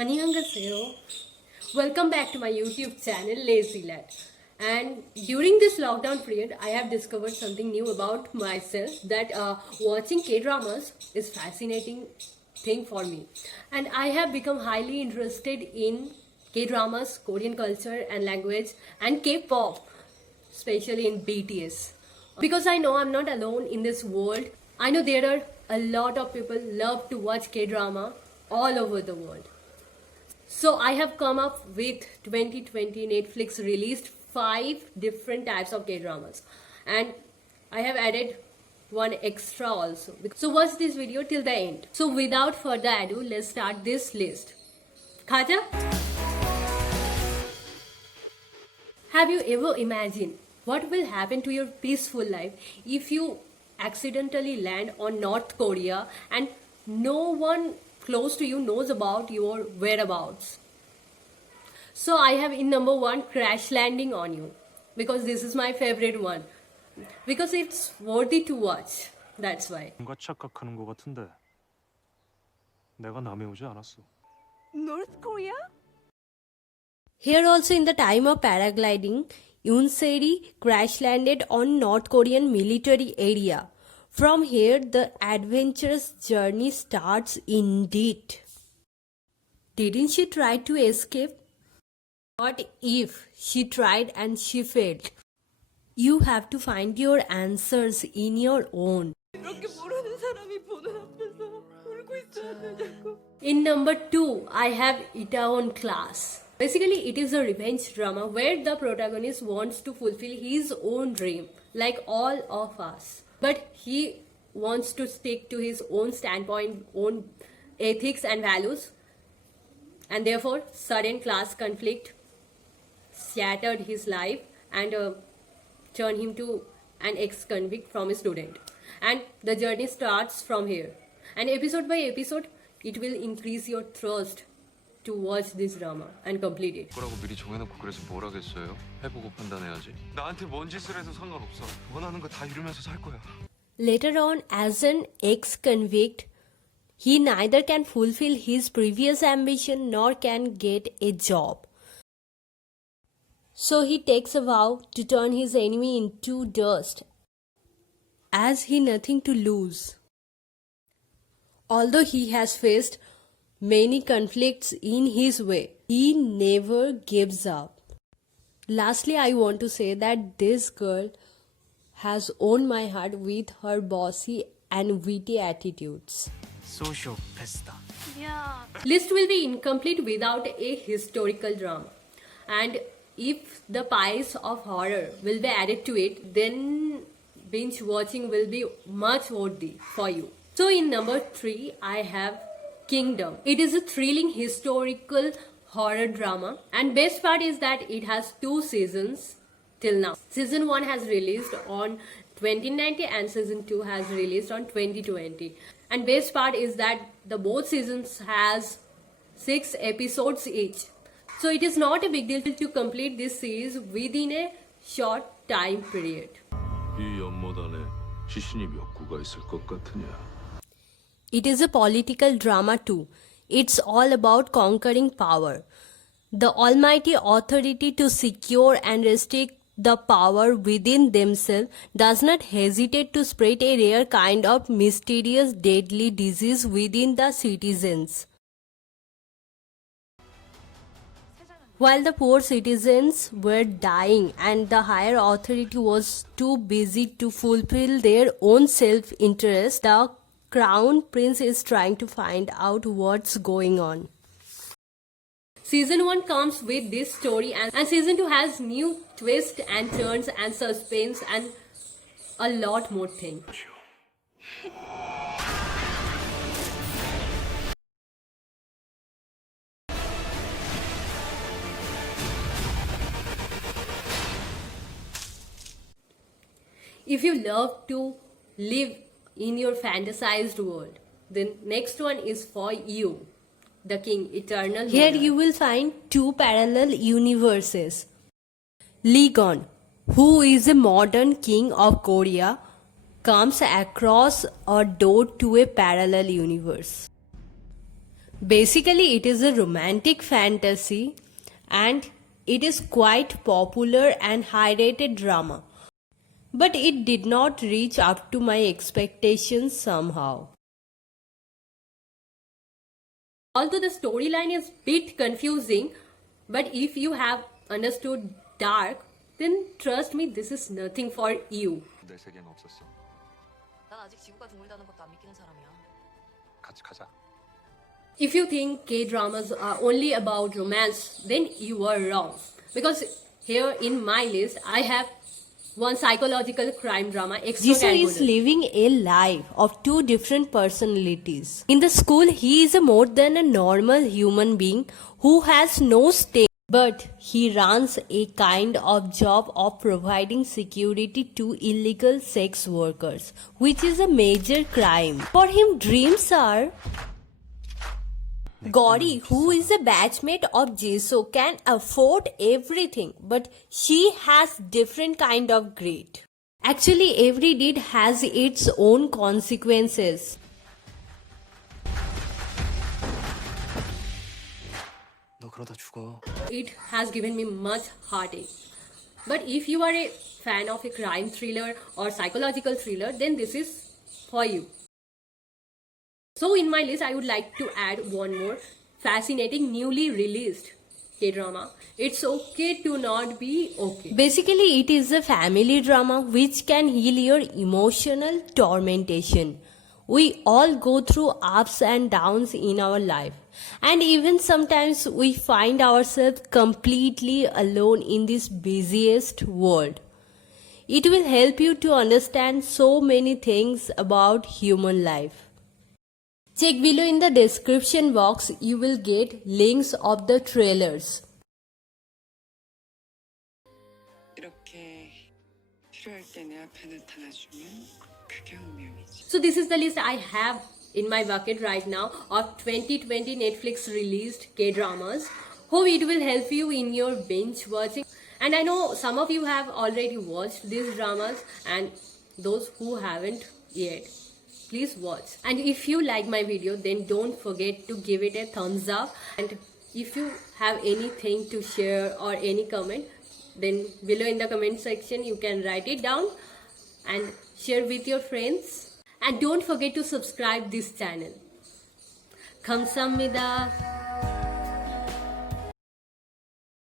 Annyeonghaseyo. Welcome back to my YouTube channel Lazy Lad. And during this lockdown period, I have discovered something new about myself, that watching K-dramas is fascinating thing for me. And I have become highly interested in K-dramas, Korean culture and language, and K-pop, especially in BTS. Because I know I'm not alone in this world. I know there are a lot of people love to watch K-drama all over the world. So I have come up with 2020 Netflix released 5 different types of K-dramas, and I have added one extra also. So watch this video till the end. So without further ado, let's start this list. Khaja? Have you ever imagined what will happen to your peaceful life if you accidentally land on North Korea and no one close to you knows about your whereabouts? So I have in number 1 Crash Landing on You, because this is my favorite one, because it's worthy to watch. That's why. 뭔가 착각하는 것 같은데 내가 남해 오지 않았어. North Korea? Here also, in the time of paragliding, Yoon Se-ri crash landed on North Korean military area. From here, the adventurous journey starts indeed. Didn't she try to escape? What if she tried and she failed? You have to find your answers in your own. 이렇게 모르는 사람이 보는 앞에서 울고 있어야 되냐고. In number 2, I have Itaewon Class. Basically, it is a revenge drama where the protagonist wants to fulfill his own dream, like all of us. But he wants to stick to his own standpoint, own ethics and values. And therefore, sudden class conflict shattered his life and turned him to an ex-convict from a student. And the journey starts from here. And episode by episode, it will increase your thirst to watch this drama and complete it. 거라고 미리 정해놓고 그래서 뭘 하겠어요? 해보고 판단해야지. 나한테 뭔 짓을 해도 상관없어. 원하는 거 다 이루면서 살 거야. Later on, as an ex-convict, he neither can fulfill his previous ambition nor can get a job. So he takes a vow to turn his enemy into dust, as he nothing to lose. Although he has faced many conflicts in his way, he never gives up. Lastly, I want to say that this girl has won my heart with her bossy and witty attitudes. 소시오패스다. 야, List will be incomplete without a historical drama. And if the pies of horror will be added to it, then binge watching will be much worthy for you. So in number 3, I have Kingdom. It is a thrilling historical horror drama, and best part is that it has 2 seasons till now. Season 1 has released on 2019 and season 2 has released on 2020. And best part is that the both seasons has 6 episodes each. So it is not a big deal to complete this series within a short time period. 이 연못안에 시신이 몇 구가 있을 것 같으냐? It is a political drama too. It's all about conquering power. The almighty authority to secure and restrict the power within themselves does not hesitate to spread a rare kind of mysterious deadly disease within the citizens. While the poor citizens were dying and the higher authority was too busy to fulfill their own self-interest, the Crown Prince is trying to find out what's going on. Season 1 comes with this story, and season 2 has new twists and turns and suspense and a lot more things. If you love to live in your fantasized world, then next one is for you, The King, Eternal. Here you will find 2 parallel universes. Lee Gon, who is a modern king of Korea, comes across a door to a parallel universe. Basically, it is a romantic fantasy and it is quite popular and high rated drama. But it did not reach up to my expectations somehow. Although the storyline is bit confusing, but if you have understood Dark, then trust me, this is nothing for you. 내 세계는 없었어. 난 아직 지구가 드물다는 것도 안 믿기는 사람이야. 같이 가자. If you think K-dramas are only about romance, then you are wrong. Because here in my list, I have one psychological crime drama, Jisoo is living a life of two different personalities. In the school, he is more than a normal human being who has no stake. But he runs a kind of job of providing security to illegal sex workers, which is a major crime. For him, dreams are... Gauri, who is a batchmate of Jisoo, can afford everything, but she has different kind of greed. Actually, every deed has its own consequences. 너 그러다 죽어. It has given me much heartache. But if you are a fan of a crime thriller or psychological thriller, then this is for you. So in my list, I would like to add one more fascinating newly released K-drama. It's okay to not be okay. Basically, it is a family drama which can heal your emotional tormentation. We all go through ups and downs in our life. And even sometimes we find ourselves completely alone in this busiest world. It will help you to understand so many things about human life. Check below in the description box, you will get links of the trailers. 이렇게 필요할 때 내 앞에 나타나주면 그게 운명이지. So this is the list I have in my bucket right now of 2020 Netflix released K-dramas. Hope it will help you in your binge watching. And I know some of you have already watched these dramas, and those who haven't yet, please watch. And if you like my video, then don't forget to give it a thumbs up. And if you have anything to share or any comment, then below in the comment section you can write it down and share with your friends. And don't forget to subscribe this channel. 감사합니다.